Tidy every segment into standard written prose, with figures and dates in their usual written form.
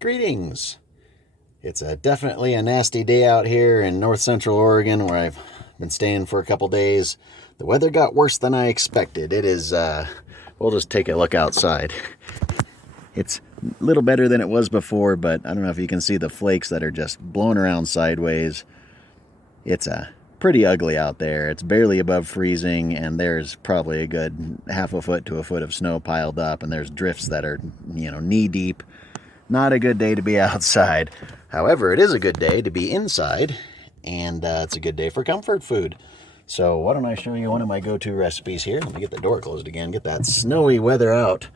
Greetings. It's definitely a nasty day out here in north central Oregon where I've been staying for a couple days. The weather got worse than I expected. It is, we'll just take a look outside. It's a little better than it was before, but I don't know if you can see the flakes that are just blowing around sideways. It's pretty ugly out there. It's barely above freezing, and there's probably a good half a foot to a foot of snow piled up, and there's drifts that are, knee deep. Not a good day to be outside. However, it is a good day to be inside, and it's a good day for comfort food. So why don't I show you one of my go-to recipes here. Let me get the door closed again, get that snowy weather out.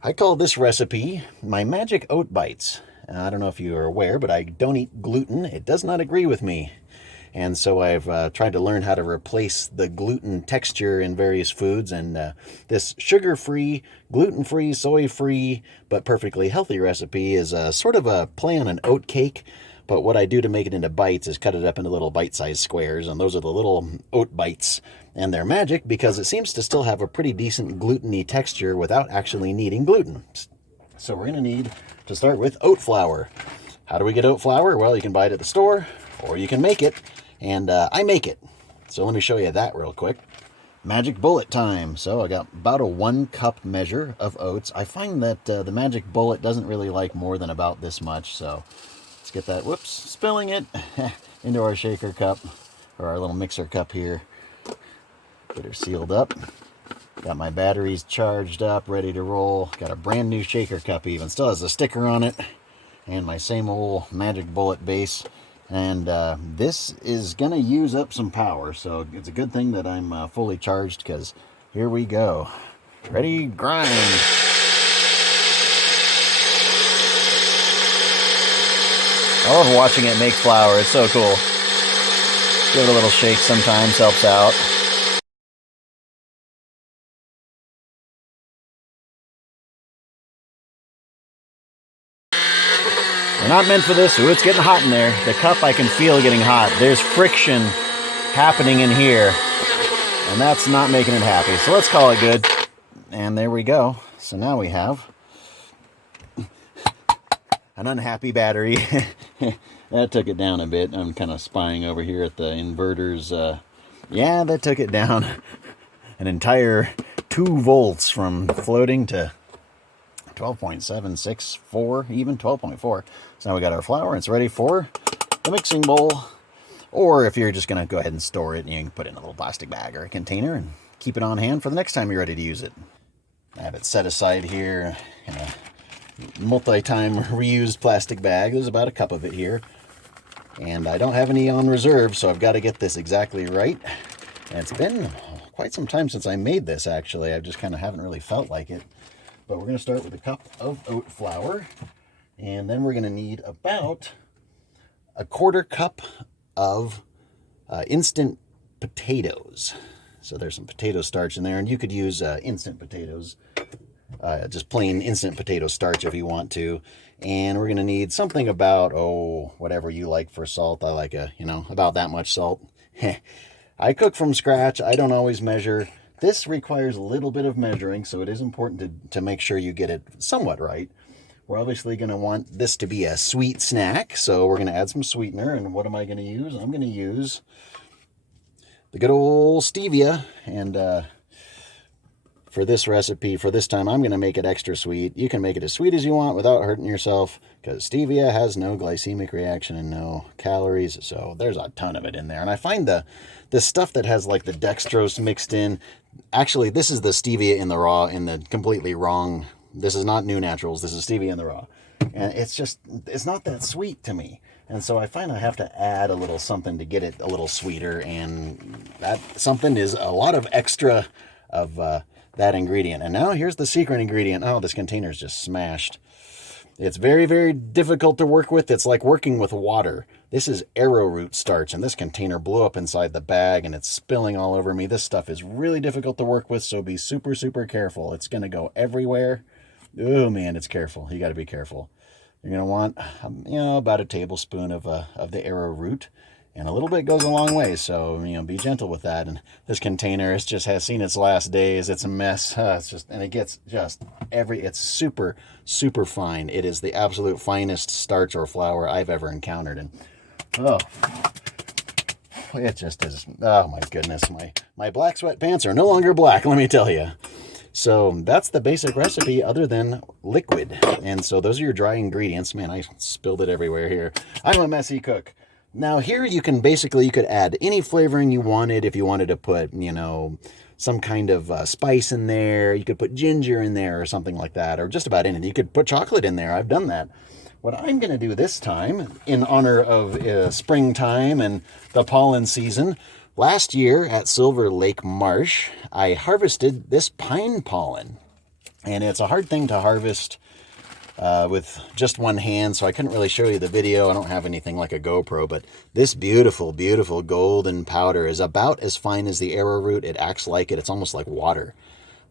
I call this recipe my magic oat bites. I don't know if you are aware, but I don't eat gluten. It does not agree with me. And so I've tried to learn how to replace the gluten texture in various foods. And this sugar-free, gluten-free, soy-free, but perfectly healthy recipe is sort of a play on an oat cake. But what I do to make it into bites is cut it up into little bite-sized squares. And those are the little oat bites. And they're magic because it seems to still have a pretty decent gluten-y texture without actually needing gluten. So we're going to need to start with oat flour. How do we get oat flour? Well, you can buy it at the store, or you can make it. And I make it. So let me show you that real quick. Magic bullet time. So I got about a 1 cup measure of oats. I find that the magic bullet doesn't really like more than about this much. So let's get that, whoops, spilling it into our shaker cup, or our little mixer cup here. Get her sealed up. Got my batteries charged up, ready to roll. Got a brand new shaker cup even. Still has a sticker on it. And my same old magic bullet base. And this is going to use up some power, so it's a good thing that I'm fully charged, because here we go. Ready, grind. I love watching it make flour. It's so cool. Give it a little shake sometimes, helps out. They're not meant for this. Ooh, it's getting hot in there. The cup I can feel getting hot. There's friction happening in here, and that's not making it happy. So let's call it good. And there we go. So now we have an unhappy battery. That took it down a bit. I'm kind of spying over here at the inverters. Yeah, that took it down an entire 2 volts from floating to 12.764, even 12.4. So now we got our flour, and it's ready for the mixing bowl. Or if you're just going to go ahead and store it, you can put it in a little plastic bag or a container and keep it on hand for the next time you're ready to use it. I have it set aside here in a multi-time reused plastic bag. There's about a cup of it here. And I don't have any on reserve, so I've got to get this exactly right. And it's been quite some time since I made this, actually. I just kind of haven't really felt like it. But we're going to start with a cup of oat flour, and then we're going to need about a 1/4 cup of instant potatoes. So there's some potato starch in there, and you could use instant potatoes, just plain instant potato starch if you want to. And we're going to need something about, whatever you like for salt. I like about that much salt. I cook from scratch. I don't always measure. This requires a little bit of measuring, so it is important to make sure you get it somewhat right. We're obviously going to want this to be a sweet snack, so we're going to add some sweetener. And what am I going to use? I'm going to use the good old Stevia. And for this recipe, for this time, I'm going to make it extra sweet. You can make it as sweet as you want without hurting yourself, because Stevia has no glycemic reaction and no calories, so there's a ton of it in there. And I find the stuff that has like the dextrose mixed in, actually, this is the Stevia in the raw, in the completely wrong. This is not New Naturals. This is Stevia in the raw. And it's not that sweet to me. And so I find I have to add a little something to get it a little sweeter. And that something is a lot of extra of that ingredient. And now here's the secret ingredient. Oh, this container's just smashed. It's very, very difficult to work with. It's like working with water. This is arrowroot starch, and this container blew up inside the bag, and it's spilling all over me. This stuff is really difficult to work with, so be super, super careful. It's going to go everywhere. Oh, man, it's careful. You got to be careful. You're going to want, about a tablespoon of the arrowroot. And a little bit goes a long way, so, you know, be gentle with that. And this container, it just has seen its last days. It's a mess. It's just, and it gets just it's super, super fine. It is the absolute finest starch or flour I've ever encountered. And, oh, it just is, oh my goodness. My black sweatpants are no longer black, let me tell you. So that's the basic recipe other than liquid. And so those are your dry ingredients. Man, I spilled it everywhere here. I'm a messy cook. Now here you can you could add any flavoring you wanted. If you wanted to put, you know, some kind of spice in there, you could put ginger in there or something like that, or just about anything. You could put chocolate in there. I've done that. What I'm going to do this time, in honor of springtime and the pollen season, last year at Silver Lake Marsh, I harvested this pine pollen. And it's a hard thing to harvest with just one hand, so I couldn't really show you the video. I don't have anything like a GoPro, but this beautiful, beautiful golden powder is about as fine as the arrowroot. It acts like it. It's almost like water.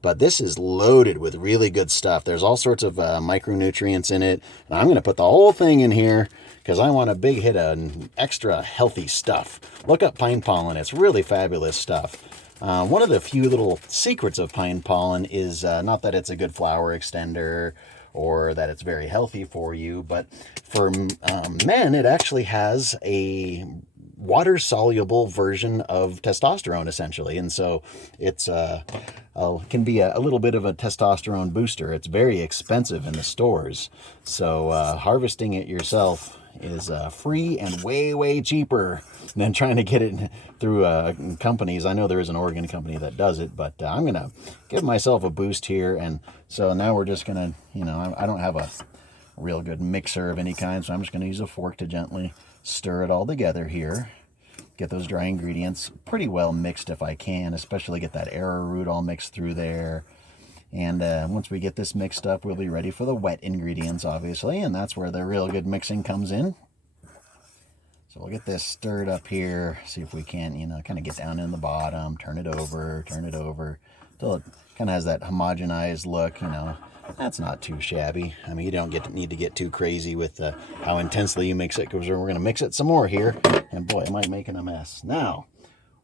But this is loaded with really good stuff. There's all sorts of micronutrients in it. And I'm going to put the whole thing in here because I want a big hit of extra healthy stuff. Look up pine pollen. It's really fabulous stuff. One of the few little secrets of pine pollen is not that it's a good flower extender or that it's very healthy for you, but for men, it actually has a water-soluble version of testosterone, essentially. And so it's can be a little bit of a testosterone booster. It's very expensive in the stores. So harvesting it yourself is free and way, way cheaper than trying to get it through companies. I know there is an Oregon company that does it, but I'm going to give myself a boost here. And so now we're just going to, you know, I don't have a real good mixer of any kind, so I'm just going to use a fork to gently stir it all together here. Get those dry ingredients pretty well mixed if I can, especially get that arrowroot all mixed through there. And once we get this mixed up, we'll be ready for the wet ingredients, obviously, and that's where the real good mixing comes in. So we'll get this stirred up here, see if we can, you know, kind of get down in the bottom, turn it over, until it kind of has that homogenized look, you know. That's not too shabby. I mean, you don't need to get too crazy with how intensely you mix it, because we're going to mix it some more here, and boy, am I making a mess. Now,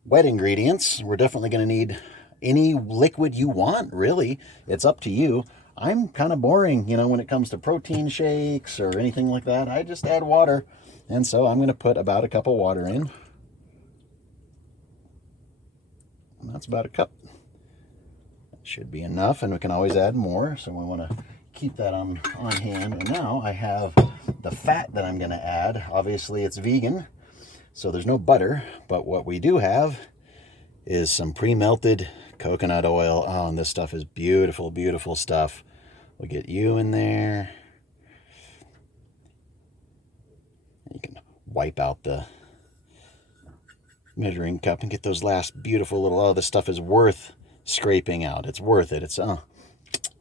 wet ingredients, we're definitely going to need any liquid you want, really. It's up to you. I'm kind of boring, you know, when it comes to protein shakes or anything like that. I just add water. And so I'm going to put about a cup of water in. And that's about a cup. That should be enough, and we can always add more. So we want to keep that on hand. And now I have the fat that I'm going to add. Obviously, it's vegan, so there's no butter. But what we do have is some pre-melted coconut oil. Oh, and this stuff is beautiful, beautiful stuff. We'll get you in there. You can wipe out the measuring cup and get those last beautiful little, oh, this stuff is worth scraping out. It's worth it. It's,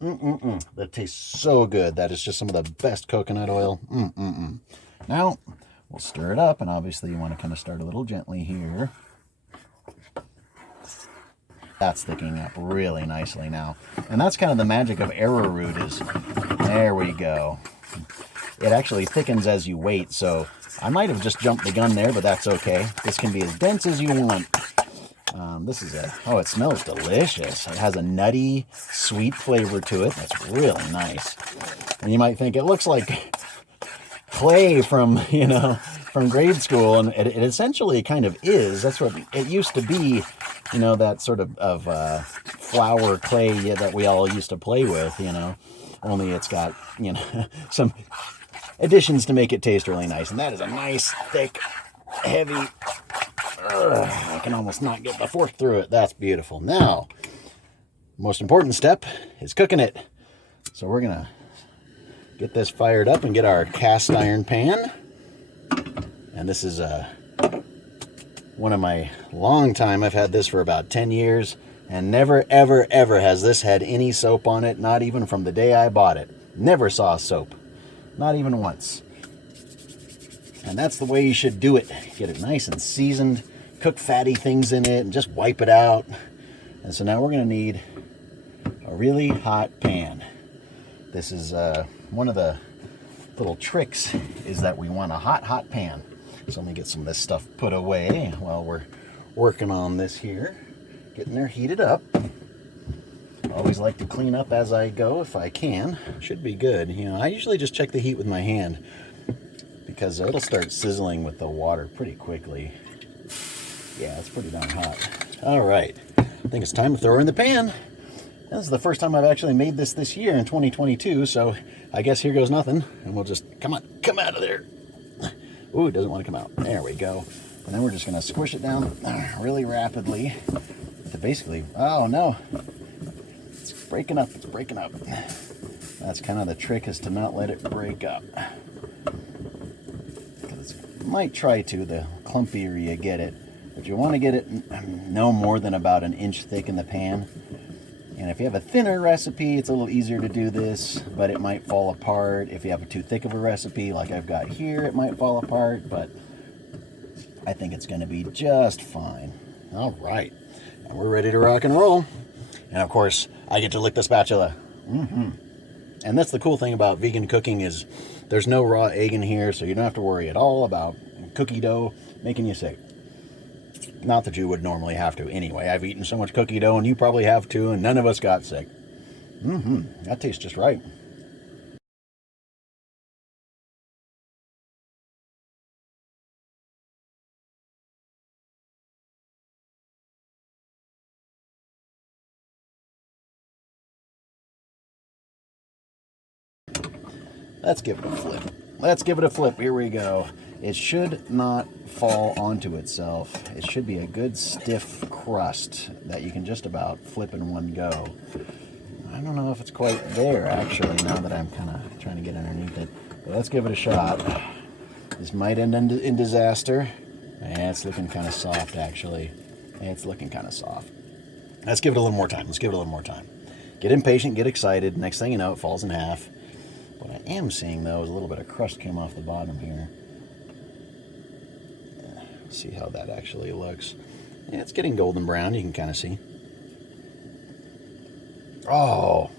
that tastes so good. That is just some of the best coconut oil. Now, we'll stir it up, and obviously you want to kind of start a little gently here. That's thickening up really nicely now. And that's kind of the magic of arrowroot is, there we go. It actually thickens as you wait, so I might have just jumped the gun there, but that's okay. This can be as dense as you want. This is oh, it smells delicious. It has a nutty, sweet flavor to it. That's really nice. And you might think it looks like clay from, you know, from grade school, and it essentially kind of is. That's what it used to be, you know, that sort of flour clay that we all used to play with, you know. Only it's got, you know, some additions to make it taste really nice. And that is a nice, thick, heavy, I can almost not get the fork through it. That's beautiful. Now, most important step is cooking it. So we're going to get this fired up and get our cast iron pan. And this is one of my long time. I've had this for about 10 years. And never, ever, ever has this had any soap on it. Not even from the day I bought it. Never saw soap. Not even once. And that's the way you should do it. Get it nice and seasoned. Cook fatty things in it and just wipe it out. And so now we're going to need a really hot pan. This is one of the little tricks, is that we want a hot, hot pan. So let me get some of this stuff put away while we're working on this here. Getting there heated up. Always like to clean up as I go if I can. Should be good. You know, I usually just check the heat with my hand because it'll start sizzling with the water pretty quickly. Yeah, it's pretty darn hot. All right, I think it's time to throw her in the pan. This is the first time I've actually made this year in 2022, so I guess here goes nothing. And we'll just, come on, come out of there. Ooh, it doesn't want to come out. There we go. And then we're just gonna squish it down really rapidly to basically, oh no, it's breaking up, it's breaking up. That's kind of the trick, is to not let it break up. Because it might try to, the clumpier you get it. But you want to get it no more than about an inch thick in the pan. And if you have a thinner recipe, it's a little easier to do this, but it might fall apart. If you have a too thick of a recipe like I've got here, it might fall apart, but I think it's going to be just fine. All right, and we're ready to rock and roll. And of course, I get to lick the spatula. And that's the cool thing about vegan cooking, is there's no raw egg in here, so you don't have to worry at all about cookie dough making you sick. Not that you would normally have to anyway. I've eaten so much cookie dough, and you probably have too, and none of us got sick. That tastes just right. Let's give it a flip. Let's give it a flip. Here we go. It should not fall onto itself. It should be a good stiff crust that you can just about flip in one go. I don't know if it's quite there, actually, now that I'm kind of trying to get underneath it. But let's give it a shot. This might end in disaster. Yeah, it's looking kind of soft, actually. It's looking kind of soft. Let's give it a little more time. Let's give it a little more time. Get impatient, get excited. Next thing you know, it falls in half. What I am seeing, though, is a little bit of crust came off the bottom here. See how that actually looks. Yeah, it's getting golden brown, you can kind of see. Oh.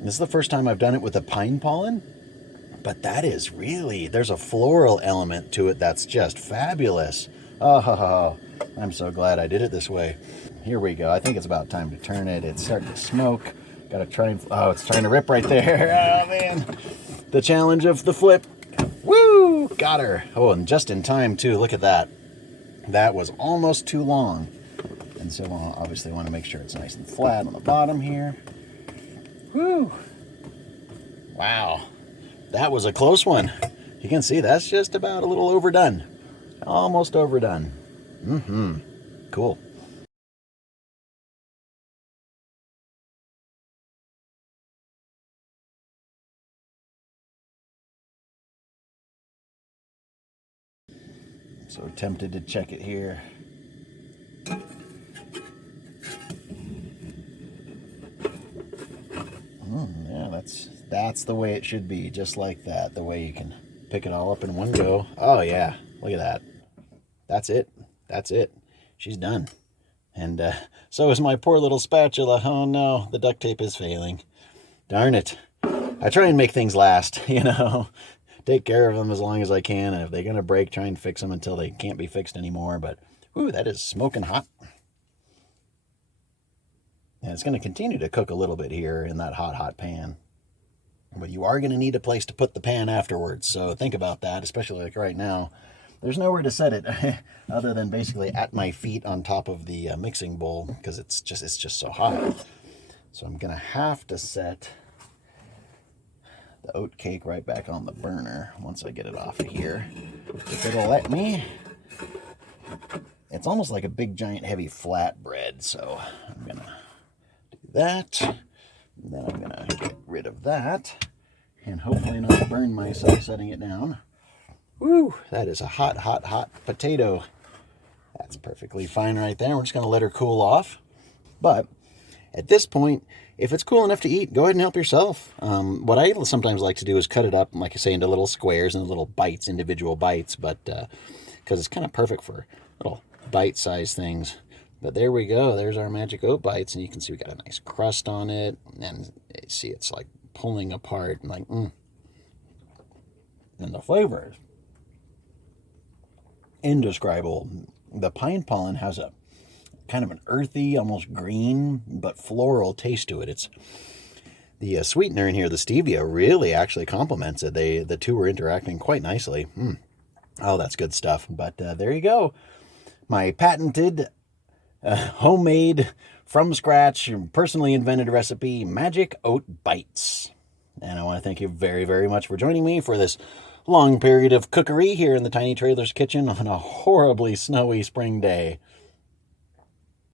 This is the first time I've done it with a pine pollen, but that is really, there's a floral element to it that's just fabulous. Oh, I'm so glad I did it this way. Here we go. I think it's about time to turn it. It's starting to smoke. Gotta try and, oh, it's trying to rip right there. Oh, man. The challenge of the flip. Woo! Got her. Oh, and just in time, too. Look at that. That was almost too long. And so I'll obviously want to make sure it's nice and flat on the bottom here. Woo! Wow. That was a close one. You can see that's just about a little overdone. Almost overdone. Cool. So tempted to check it here. Yeah, that's the way it should be, just like that. The way you can pick it all up in one go. Oh yeah, look at that. That's it. That's it. She's done. And so is my poor little spatula. Oh no, the duct tape is failing. Darn it. I try and make things last, you know. Take care of them as long as I can, and if they're going to break, try and fix them until they can't be fixed anymore. But, ooh, that is smoking hot. And it's going to continue to cook a little bit here in that hot pan. But you are going to need a place to put the pan afterwards, so think about that, especially like right now. There's nowhere to set it other than basically at my feet on top of the mixing bowl, because it's just so hot. So I'm going to have to set the oat cake right back on the burner once I get it off of here. If it'll let me. It's almost like a big giant heavy flatbread, so I'm gonna do that. And then I'm gonna get rid of that and hopefully not burn myself setting it down. Woo, that is a hot potato. That's perfectly fine right there. We're just gonna let her cool off. But at this point, if it's cool enough to eat, go ahead and help yourself. What I sometimes like to do is cut it up, like I say, into little squares and little bites, individual bites, but because it's kind of perfect for little bite-sized things. But there we go. There's our magic oat bites, and you can see we got a nice crust on it, and you see it's like pulling apart, and like, And the flavor is indescribable. The pine pollen has a kind of an earthy, almost green, but floral taste to it. It's the sweetener in here, the stevia, really actually complements it. The two were interacting quite nicely. Oh, that's good stuff. But there you go. My patented, homemade, from scratch, personally invented recipe, Magic Oat Bites. And I want to thank you very, very much for joining me for this long period of cookery here in the Tiny Trailer's kitchen on a horribly snowy spring day.